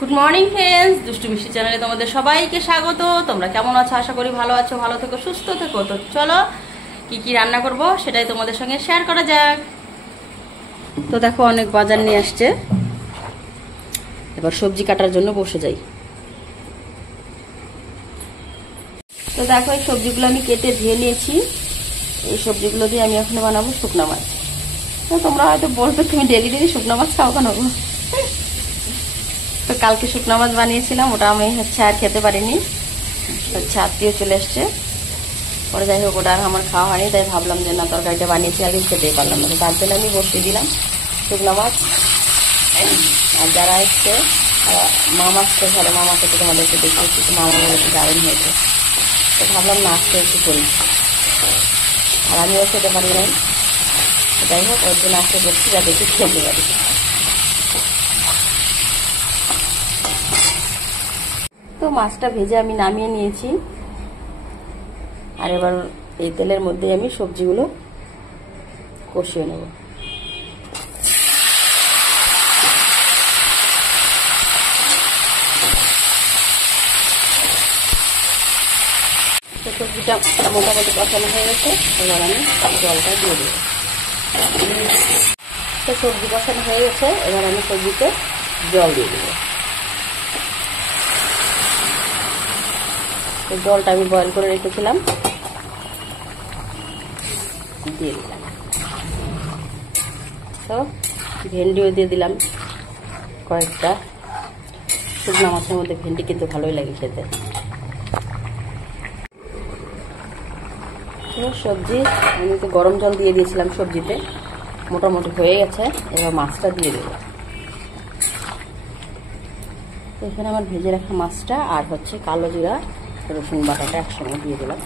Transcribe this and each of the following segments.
Good morning friends, দুষ্টু মিষ্টি চ্যানেলে তোমাদের সবাইকে স্বাগত। তোমরা কেমন আছো? আশা করি ভালো আছো, ভালো থেকো, সুস্থ থেকো। তো চলো কি কি রান্না করব সেটাই তোমাদের সঙ্গে শেয়ার করা যাক। তো দেখো অনেক বাজার নিয়ে আসছে, এবার সবজি কাটার জন্য বসে যাই। তো দেখো এই সবজিগুলো আমি কেটে ধুয়ে নিয়েছি। এই সবজিগুলো দিয়ে আমি এখন বানাবো শুকনো মাছ। তো তোমরা হয়তো বলবে তুমি ডেলি ডেলি শুকনো মাছ খাও কেন? তো কালকে শুকনো মাছ বানিয়েছিলাম, ওটা আমি আর খেতে পারিনি। আত্মীয় চলে এসছে, পরে যাই হোক ওটা আর আমার খাওয়া হয়নি, তাই ভাবলাম যে না তরকারিটা বানিয়েছি আগে খেতেই পারলাম না। তার জন্য আমি বসিয়ে দিলাম শুকনো মাছ। আর যারা এসছে মামা আসছে ঘরে, মামাকে তো তোমাদেরকে দেখিয়েছি, তো মামা একটু দারুণ হয়েছে, তো ভাবলাম না আসতে একটু করি। আর আমিও খেতে পারি নাই, যাই হোক ওর জন্য আসতে করছি যাতে একটু খেতে পারি। তো মাছটা ভেজে আমি নামিয়ে নিয়েছি, আর এবার এই তেলের মধ্যে আমি সবজিগুলো কষিয়ে নেব। তো সবজিটা মোটামুটি কষানো হয়ে গেছে, এবার আমি জলটা দিয়ে দেব। তো সবজি কষানো হয়ে গেছে, এবার আমি সবজিতে জল দিয়ে দেবো। তো জলটা আমি বয়েল করে রেখেছিলাম, দিয়ে দিলাম। তো ভেন্ডিও দিয়ে দিলাম কয়েকটা। শুকনো মাছের মধ্যে ভেন্ডি কিন্তু ভালোই লাগে খেতে। তো সবজি আমি তো গরম জল দিয়ে দিয়েছিলাম সবজিতে, মোটামুটি হয়ে গেছে, এবার মাছটা দিয়ে দেবো। তো এখানে আমার ভেজে রাখা মাছটা আর হচ্ছে কালো জিরা রসুন বাটাটা একসঙ্গে দিয়ে দিলাম।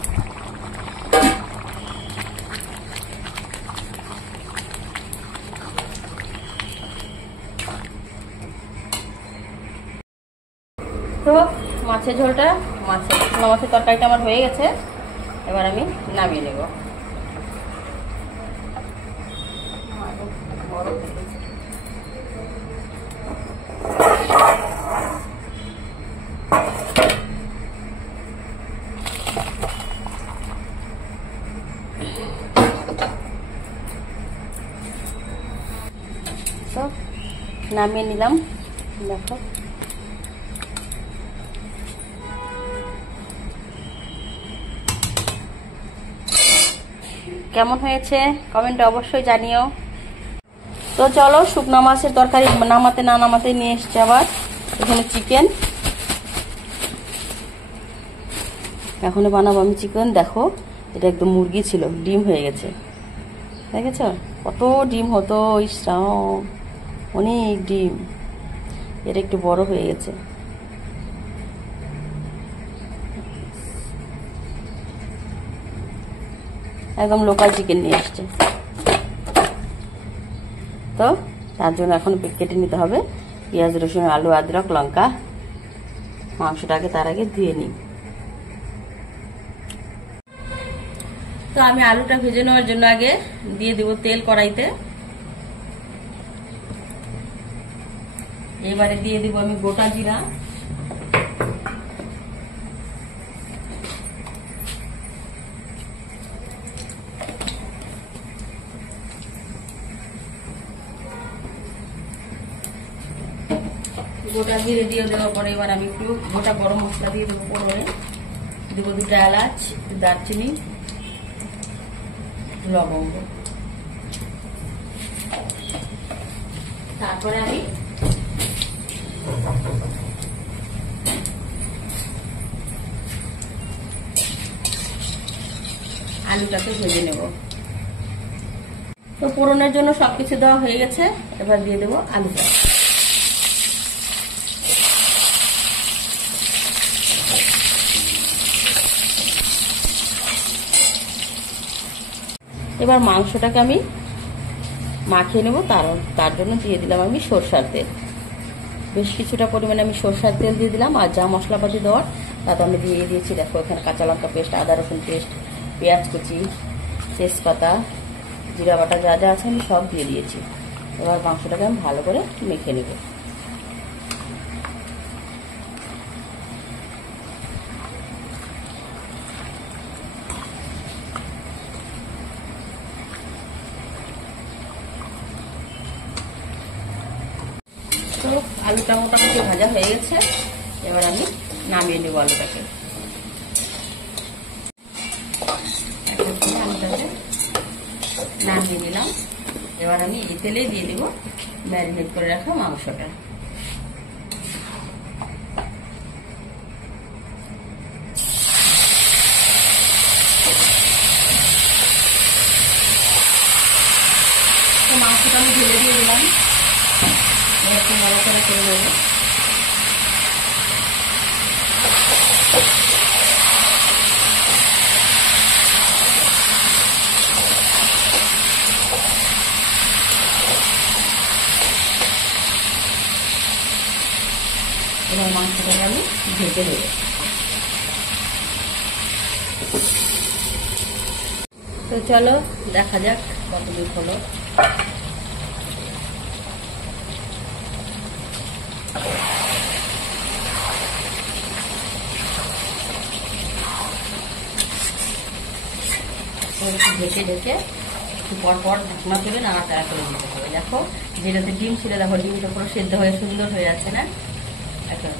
তো মাছের ঝোলটা মাছের তরকারিটা আমার হয়ে গেছে, এবার আমি নামিয়ে নেব। তো নামিয়ে নিলাম। দেখো কেমন হয়েছে কমেন্টে অবশ্যই জানিও। তো চলো শুকনো মাছের তরকারি নামাতে না নামাতে নিয়ে এসছে আবার এখানে চিকেন। এখন বানাবো আমি চিকেন। দেখো এটা একদম মুরগি ছিল, ডিম হয়ে গেছে, দেখেছ কত ডিম হতো, ইসরাম অনেক ডিম। এটা একটু বড় হয়ে গেছে। একদম লোকাল চিকেন নিয়ে আসছে। তো তার জন্য এখন কেটে নিতে হবে পেঁয়াজ রসুন আলু আদরক লঙ্কা। মাংসটাকে তার আগে ধুয়ে নিই। তো আমি আলুটা ভেজে নেওয়ার জন্য আগে দিয়ে দেব তেল কড়াইতে। এবারে দিয়ে দেব আমি গোটা জিরা, গোটা জিরে দিয়ে দেওয়ার পরে এবার আমি একটু গোটা গরম মশলা দিয়ে দেবো। পরে দেবো দুটো এলাচ, দারচিনি, লবঙ্গ। তারপরে আমি আলুটাকে ভেজে নেব। তো ফোড়নের জন্য সবকিছু দেওয়া হয়ে গেছে, এবার দিয়ে দেবো আলুটা। এবার মাংসটাকে আমি মাখিয়ে নেব, তার জন্য দিয়ে দিলাম আমি সরষার তেল। বেশ কিছুটা পরিমাণে আমি সরষার তেল দিয়ে দিলাম। আর যা মশলাপাতি দেওয়ার তাতে আমি দিয়ে দিয়েছি। দেখো এখানে কাঁচা লঙ্কা পেস্ট, আদা রসুন পেস্ট, পেঁয়াজ কুচি, তেজপাতা, জিরা বাটা, যা যা আছে আমি সব দিয়ে দিয়েছি। এবার মাংসটাকে আমি ভালো করে মেখে নেব। তো আলুটা মোটামুটি ভাজা হয়ে গেছে, এবার আমি নামিয়ে নেবো আলুটাকে। আলুটাকে নামিয়ে নিলাম। এবার আমি এই তেলেই দিয়ে দিব ম্যারিনেট করে রাখা মাংসটা। মাংসটা আমি ঢেলে দিয়ে দিলাম, একটু নড়াচড়া করে দেবো। এবার মাংসটাকে আমি ঢেকে দেবো। তো চলো দেখা যাক কতদূর হলো। ঢেকে ঢেকে একটু পর পর ঢাকনা তুলে নাড়াচাড়া করে দিতে হবে। দেখো যেটাতে ডিম ছিল, দেখো ডিমটা পুরো সেদ্ধ হয়ে সুন্দর হয়ে যাচ্ছে না এখন।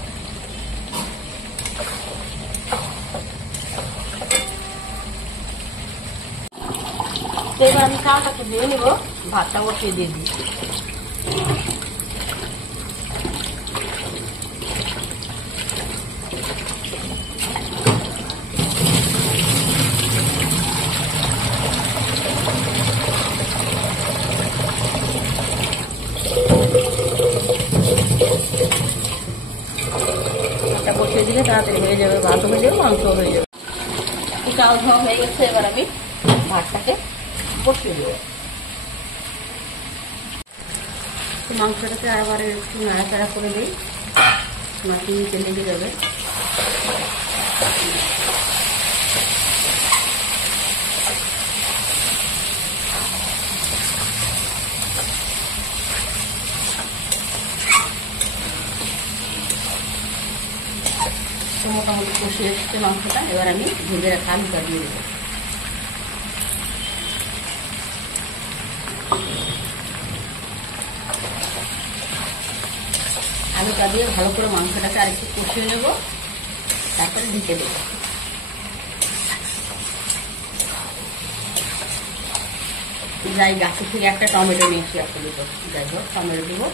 তো এবার আমি চালটাকে দিয়ে নিব, ভাতটা বসিয়ে দিয়ে দিই। ভাতটা বসিয়ে দিলে তাড়াতাড়ি হয়ে যাবে, ভাতও হয়ে যাবে, মাংস হয়ে যাবে। চাল ধোয়া হয়ে গেছে, এবার আমি ভাতটাকে বসিয়ে দেবো। মাংসটাকে আবার একটু নাড়াচাড়া করে দিই, মাটি নিচে লেগে যাবে। মোটামুটি কষিয়ে এসছে মাংসটা, এবার আমি ভেজে রাখা আলুটা দিয়ে দেবো। আলুটা দিয়ে ভালো করে মাংসটাকে আরেকটু কষিয়ে নেবো, তারপরে ঢেকে দেবো। যাই গাছের থেকে একটা টমেটো নিয়ে এসে একটা দেবো, যাই হোক টমেটো দেবো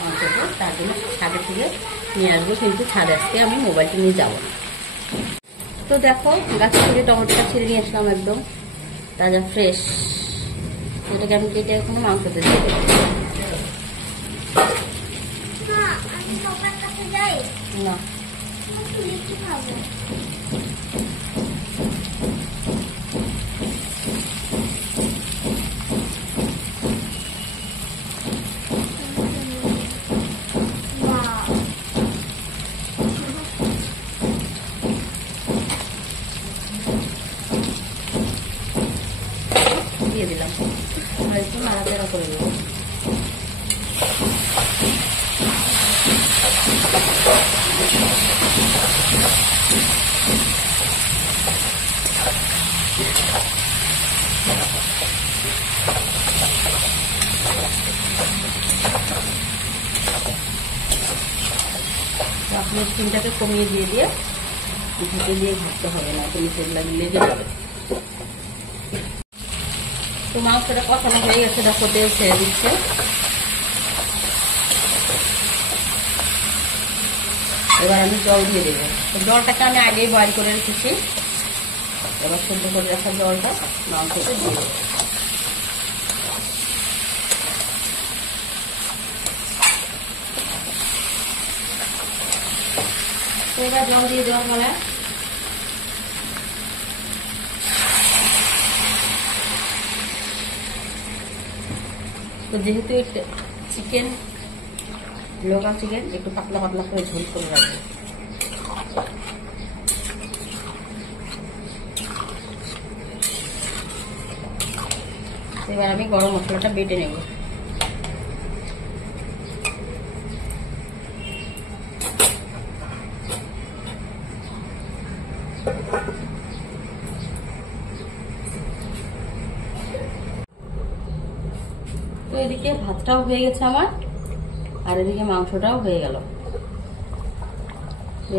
মাংসটা, তার জন্য ছাদে থেকে নিয়ে আসবো, কিন্তু ছাদে আজকে আমি মোবাইলটা নিয়ে যাবো না। তো দেখো গাছের থেকে টমেটোটা ছিঁড়ে নিয়ে আসলাম, একদম তাজা ফ্রেশ। এটাকে আমি কেটে এখন মাংসতে দিয়ে দেবো। না দিয়ে দিলাম, আর একটু নাড়াচাড়া করে দেবো। আপনি স্টিমটাকে কমিয়ে দিয়ে ঢেকে দিয়ে ঘুরতে হবে না, তো নিচে লেগে যাবে। তো মাংসটা কষানো হয়ে গেছে, দেখো তেল ছেড়ে দিচ্ছে। এবার আমি জল দিয়ে দেবো। জলটাকে আমি আগেই বয়েল করে রেখেছি, এবার সেদ্ধ করে রাখা জলটা মাংসতে দিয়ে দেবো। এবার জল দিয়ে দেওয়ার পরে তো যেহেতু চিকেন লোকাল চিকেন, একটু পাতলা পাতলা করে ঝোল করে রাখবো। এবার আমি গরম মশলাটা বেটে নেব। তো এদিকে ভাতটাও হয়ে গেছে আমার, আর এদিকে মাংসটাও হয়ে গেল।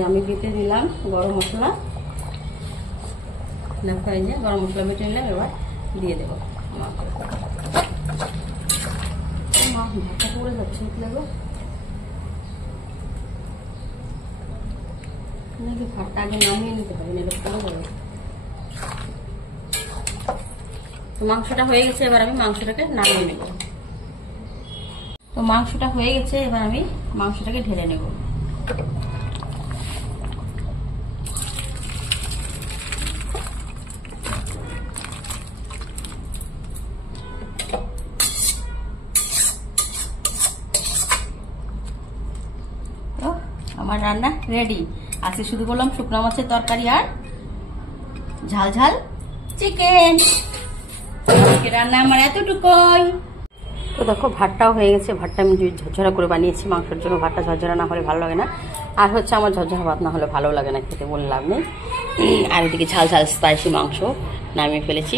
আমি বেটে দিলাম গরম মশলা, গরম মশলা বেটে নিলাম, এবার দিয়ে দেবো। ভাতটা পড়ে যাচ্ছে দেখো, নাকি ভাতটা আগে নামিয়ে নিতে হবে, না এটা পড়ে যাবে। তো মাংসটা হয়ে গেছে, এবার আমি মাংসটাকে নামিয়ে নেব। তো মাংসটা হয়ে গেছে, এবার আমি মাংসটাকে ঢেলে নেব। আমার রান্না রেডি। আজকে শুধু করলাম শুকনো মাছের তরকারি আর ঝাল ঝাল চিকেন। রান্না আমার এতটুকুই। তো দেখো ভাতটাও হয়ে গেছে। ভাতটা আমি ঝরঝরা করে বানিয়েছি, মাংসের জন্য ভাতটা ঝরঝরা না হলে ভালো লাগে না। আর হচ্ছে আমার ঝরঝরা ভাত না হলে ভালো লাগে না, খেতে বলে লাভ নেই। আর ওদিকে ঝাল ঝাল স্পাইসি মাংস নামিয়ে ফেলেছি।